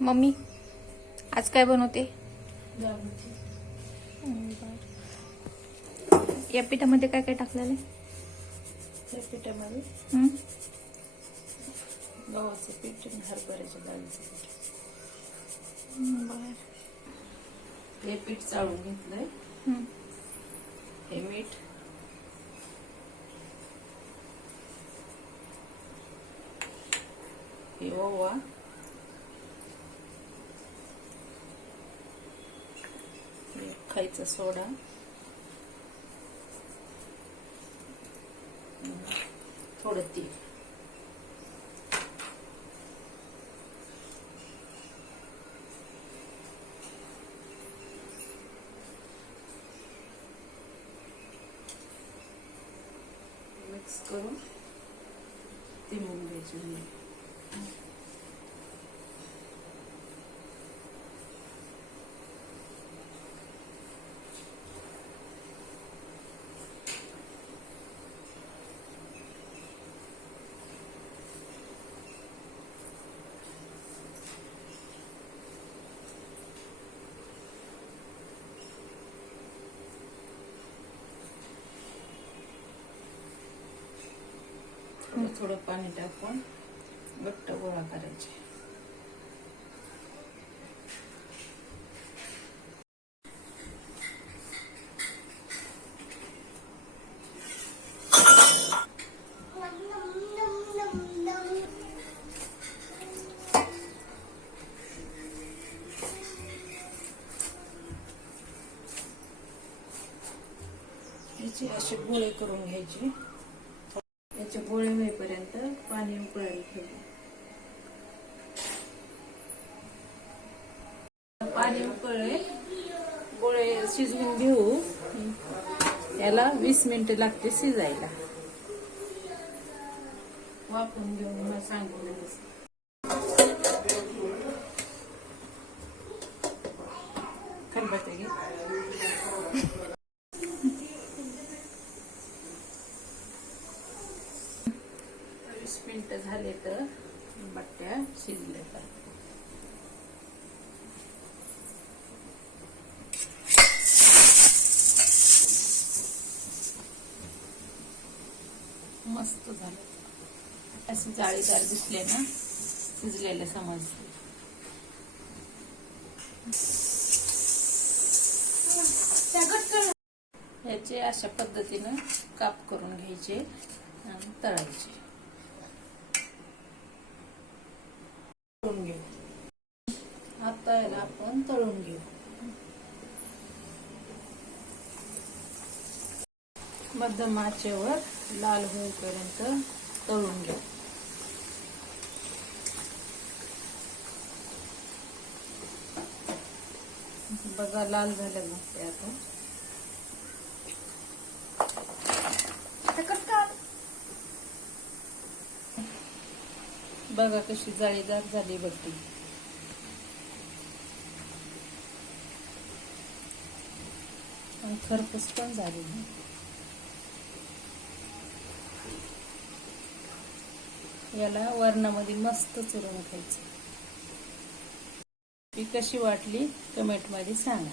Mummy आज काय बनवते? या पिठामध्ये काय काय टाकलेलं आहे? त्या पिठामध्ये? हं? गव्हाचं पीठ आणि हरभऱ्याच्या डाळीचं पीठ. बरं. हे पीठ चाळून घेतलंय. हं. हे मीठ. हे ओवा हे खायचा सोडा. थोडं तेल मिक्स करून ती मग थोडं थोडं पाणी टाकून घट्ट गोळा करायचे. याचे असे गोळे करून घ्यायचे. याचे गोळे होईपर्यंत पाणी उकळायला ठेवू पाणी उकळले गोळे शिजवून घेऊ. याला वीस मिनिट लागते शिजायला. वापरून घेऊ मला सांगू खलबत्ते घे वीस मिनिटं झाले तर बट्ट्या शिजल्या तर. मस्त झालं. असे जाळीदार दिसले ना शिजलेले समजले याचे अशा पद्धतीनं काप करून घ्यायचे आणि तळायचे. तळून घेऊ. आता याला आपण तळून घेऊ. मध्यम आचेवर लाल होईपर्यंत तळून घेऊ. बघा लाल झालं मग ते आता. बघा कशी जाळीदार झाली बघती आणि खरपूस पण झाली. याला वरणामध्ये मस्त चुरून खायचं. ती कशी वाटली कमेंटमध्ये सांगा.